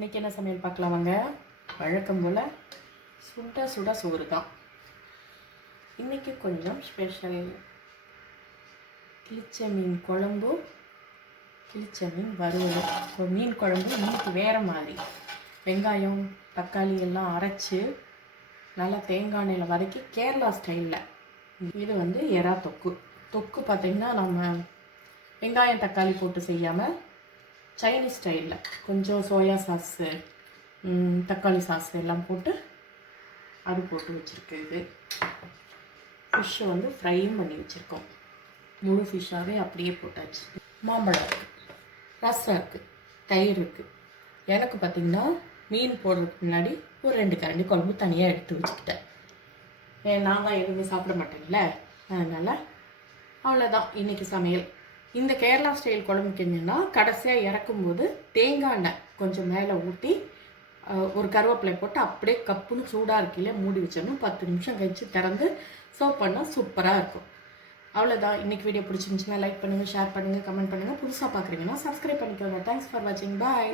இன்றைக்கி என்ன சமையல் பார்க்கலாம் வாங்க. வழக்கம் போல் சுட சுட சோறு தான். இன்றைக்கி கொஞ்சம் ஸ்பெஷல். கிழிச்ச மீன் குழம்பு, கிழிச்ச மீன் வறுவல். இப்போ மீன் குழம்பு இன்னைக்கு வேறு மாதிரி வெங்காயம் தக்காளி எல்லாம் அரைச்சி நல்லா தேங்காய் எண்ணெயில் வதக்கி கேரளா ஸ்டைலில். இது எறா தொக்கு. தொக்கு பார்த்திங்கன்னா நம்ம வெங்காயம் தக்காளி போட்டு செய்யாமல் சைனீஸ் ஸ்டைலில் கொஞ்சம் சோயா சாஸு தக்காளி சாஸ் எல்லாம் போட்டு அது போட்டு வச்சுருக்கு. இது ஃபிஷ்ஷை ஃப்ரையும் பண்ணி வச்சுருக்கோம். முழு ஃபிஷ்ஷாகவே அப்படியே போட்டாச்சு. மாம்பழம் இருக்குது, ரசம் இருக்குது, தயிர் இருக்குது. எனக்கு பார்த்திங்கன்னா மீன் போடுறதுக்கு முன்னாடி ஒரு 2 கரண்டி குழம்பு தனியாக எடுத்து வச்சுக்கிட்டேன். நான் தான் எதுவுமே சாப்பிட மாட்டேன்ல, அதனால் அவ்வளோதான் இன்றைக்கி சமையல். இந்த கேரளா ஸ்டைல் குழம்புக்கு என்னென்னா, கடைசியாக இறக்கும்போது தேங்காய் எண்ணெய் கொஞ்சம் மேலே ஊற்றி ஒரு கருவேப்பிலை போட்டு அப்படியே கப்புன்னு சூடாக இருக்கையில் மூடி வச்சோன்னா 10 நிமிஷம் கழித்து திறந்து சர்வ் பண்ணால் சூப்பராக இருக்கும். அவ்வளோதான். இன்றைக்கி வீடியோ பிடிச்சிருந்துச்சுன்னா லைக் பண்ணுங்கள், ஷேர் பண்ணுங்கள், கமெண்ட் பண்ணுங்கள். புதுசாக பார்க்குறீங்கன்னா சப்ஸ்கிரைப் பண்ணிக்கோங்க. தேங்க்ஸ் ஃபார் வாட்சிங். பாய்.